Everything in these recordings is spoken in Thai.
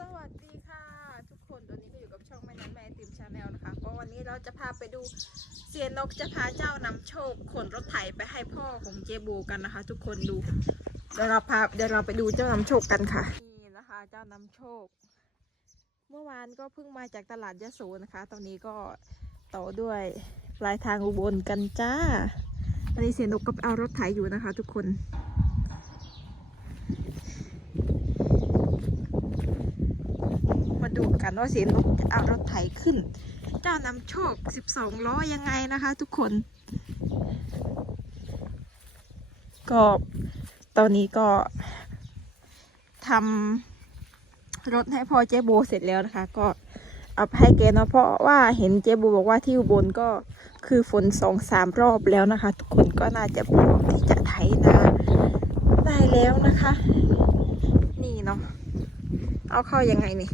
สวัสดีค่ะ ทุกคนตอนนี้ก็อยู่กับช่องแม่นั้นแม่ติมชาแนลนะคะ ก็วันนี้เราจะพาไปดูเสียนนกจะพาเจ้านำโชคขนรถไถไปให้พ่อของเจบูกันนะคะ ทุกคนดูเดี๋ยวเราพาเดี๋ยวเราไปดูเจ้านำโชคกันค่ะนี่นะคะ เจ้านำโชค เมื่อวานก็เพิ่งมาจากตลาดยะโสนะคะ ตอนนี้ก็ต่อด้วยปลายทางอุบลกันจ้าอันนี้เสียนกก็เอารถไถอยู่นะคะ ทุกคน มาดู กันว่าเสียนกจะเอารถไถขึ้น เจ้านำโชค 12 ล้อยังไงนะคะทุกคน ก็ตอนนี้ก็ทำรถให้พ่อเจ๊โบเสร็จแล้วนะคะ ก็เอาไปให้แกเนาะเพราะว่าเห็นเจ๊โบบอกว่าที่อุบลก็คือฝนสองสามรอบแล้วนะคะ ทุกคนก็น่าจะพร้อมที่จะไถนาได้แล้วนะคะ นี่เนาะเอาเข้ายังไงนี่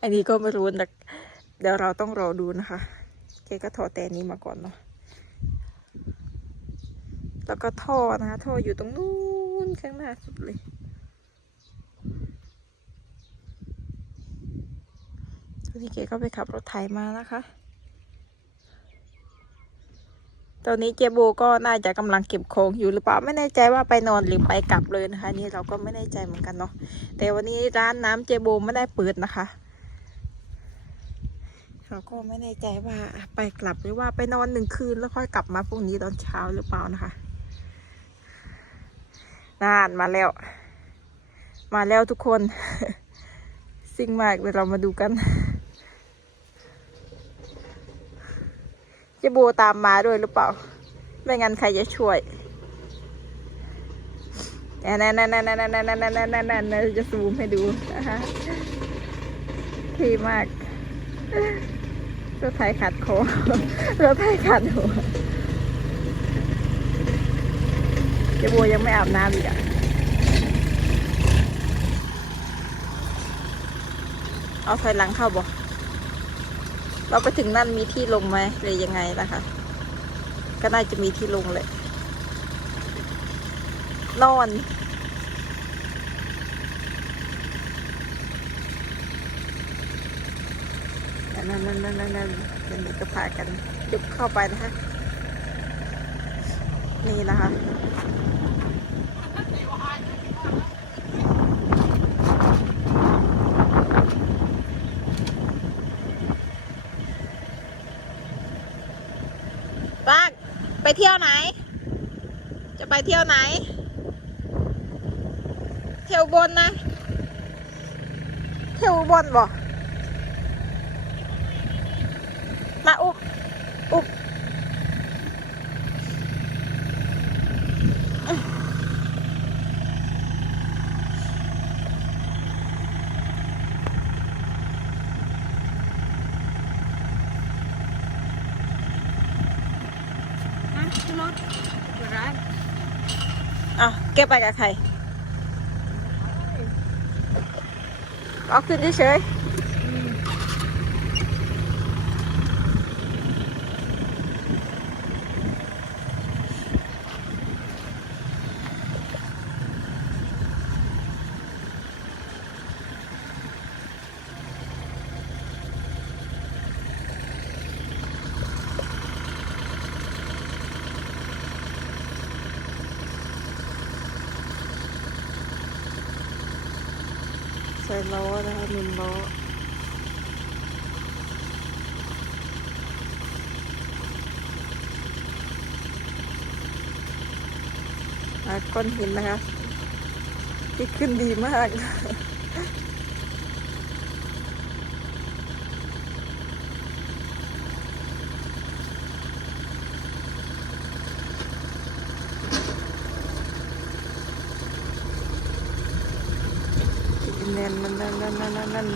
อันนี้ก็ไม่รู้นะเดี๋ยวเราต้องรอดูนะคะเจ๊ก็ถอดแต่นี้มาก่อนเนาะแล้วก็ท่อนะคะท่ออยู่ตรงนู้นข้างหน้าสุดเลย ที่เก๋ก็ไปขับรถไถมานะคะ ตอนนี้เจโบก็น่าจะกำลังเก็บของอยู่หรือเปล่าไม่แน่ใจว่าไปนอนหรือไปกลับเลยนะคะ นี่เราก็ไม่แน่ใจเหมือนกันเนาะแต่วันนี้ร้านน้ำเจโบไม่ได้เปิดนะคะ เราก็ไม่แน่ใจว่าไปกลับหรือว่าไปนอนหนึ่งคืนแล้วค่อยกลับมาพรุ่งนี้ตอนเช้าหรือเปล่านะคะนานมาแล้ว มาแล้วทุกคนซิ่งมากเดี๋ยวเรามาดูกัน เจโบตามมาด้วยหรือเปล่า ไม่งั้นใครจะช่วยนั่นนั่นนั่นนั่นนั่นนั่นนั่นนั่นนั่นนั่นนั่นจะซูมให้ดูนะคะเท่มากรถไถขัดโคอรถไถขัดหัวจโบยังไม่อาบน้ำอีกอะเอาถอยหลังเข้าบ่ เราไปถึงนั่นมีที่ลงไหมหรือยังไงนะคะ ก็น่าจะมีที่ลงเลย นอน นั่นนั่นนั่นนั่นนั่นเดี๋ยวก็พากันยุบเข้าไปนะคะ นี่นะคะ้าง ไปเที่ยวไหน จะไปเที่ยวไหน เที่ยวบนนะ เที่ยวบนบ่มาอุบอุบนะขึ้นรถเปิดร้านอะ เก็บไปกับใคร ออาขึ้นเฉยๆ ล้อนะคะหนึ่งล้อก้อนหินนะคะ ที่ขึ้นดีมาก nan nan nan nan nan nan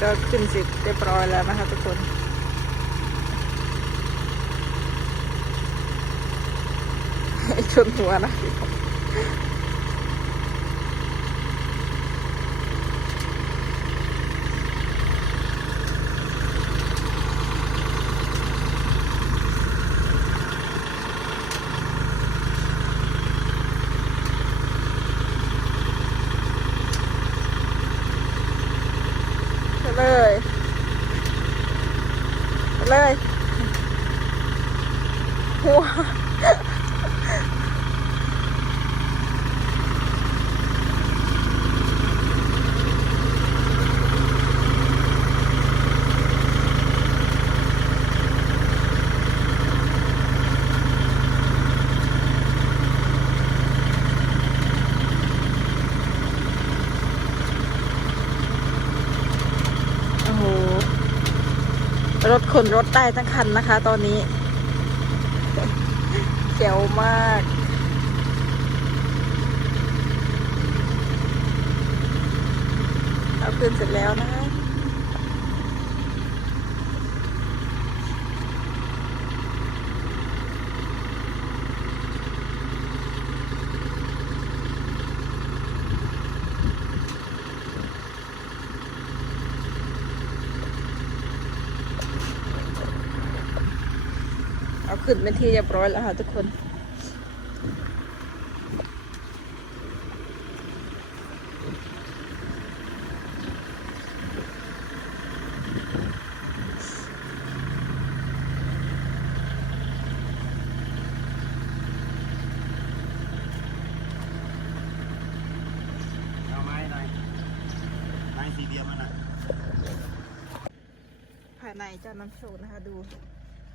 ก็ขึ้นเสร็จเรียบร้อยแล้วนะคะทุกคนชนหัวนะ ไปเลยไปเลยหัวโอ้โห รถขนรถได้ทั้งคันนะคะ ตอนนี้เจ๋วมากเอาขึ้นเสร็จแล้วนะา ขึ้นเป็นที่เรียบร้อยแล้วค่ะทุกคนเอาไม้หน่อยไม้สี่เหลี่ยมมันน่ะภายในเจ้าน้ำโชคนะคะดู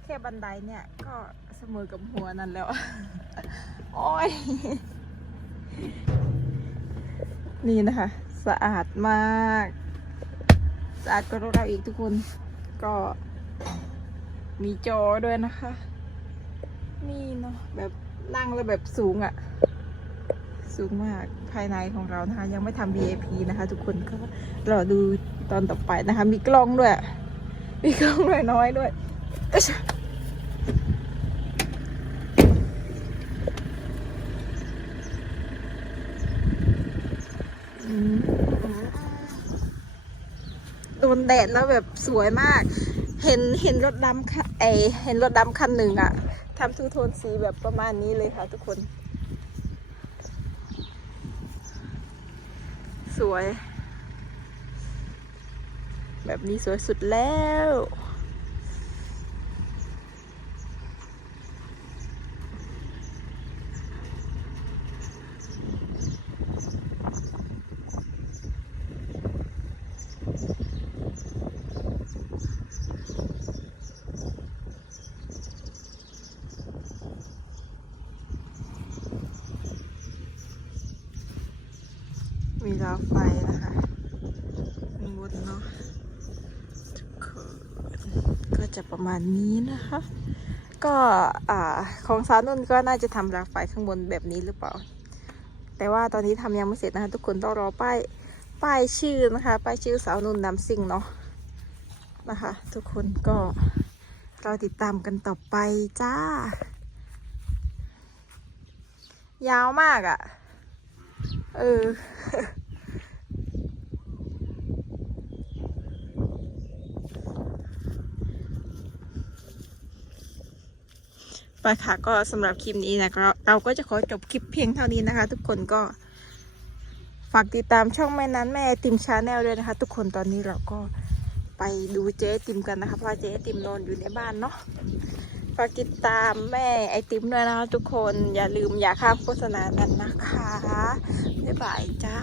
แค่บันไดเนี่ยก็เสมอกับหัวนั่นแล้ว โอ้ย นี่นะคะ สะอาดมาก สะอาดกว่ารถเราอีกทุกคน ก็มีจอด้วยนะคะ นี่เนาะแบบนั่งแล้วแบบสูงอะ่ะ สูงมากภายในของเรานะคะ ยังไม่ทำ VIP นะคะ ทุกคนก็รอดูตอนต่อไปนะคะ มีกล้องด้วย มีกล้องน้อยๆด้วยอึ๊ชอืมโดน แดดแล้วแบบสวยมาก เห็นเห็นรถดำค่ะเอเห็นรถดำคันหนึ่งอะทำทูโทนสีแบบประมาณนี้เลยค่ะทุกคน สวย แบบนี้สวยสุดแล้ว มีราวไฟนะคะข้างบนเนาะก็จะประมาณนี้นะคะ ก็อ่าของสาวนุ่นก็น่าจะทำราวไฟข้างบนแบบนี้หรือเปล่า แต่ว่าตอนนี้ทำยังไม่เสร็จนะคะ ทุกคนต้องรอป้ายป้ายชื่อนะคะ ป้ายชื่อสาวนุ่นนำสิ่งเนาะนะคะ ทุกคนก็เราติดตามกันต่อไปจ้า ยาวมากอะ่ะ เออ ไปค่ะก็สำหรับคลิปนี้นะเราเราก็จะขอจบคลิปเพียงเท่านี้นะคะ ทุกคนก็ ฝากติดตามช่องแม่นั้นแม่ไอติมชาแนลด้วยนะคะ ทุกคนตอนนี้เราก็ไปดูเจ๊ติมกันนะคะเพราะเจ๊ติมนอนอยู่ในบ้านเนาะฝากติดตามแม่ไอติมด้วยนะคะทุกคนอย่าลืมอย่าข้ามโฆษณากันนะคะบ๊ายบายจ้า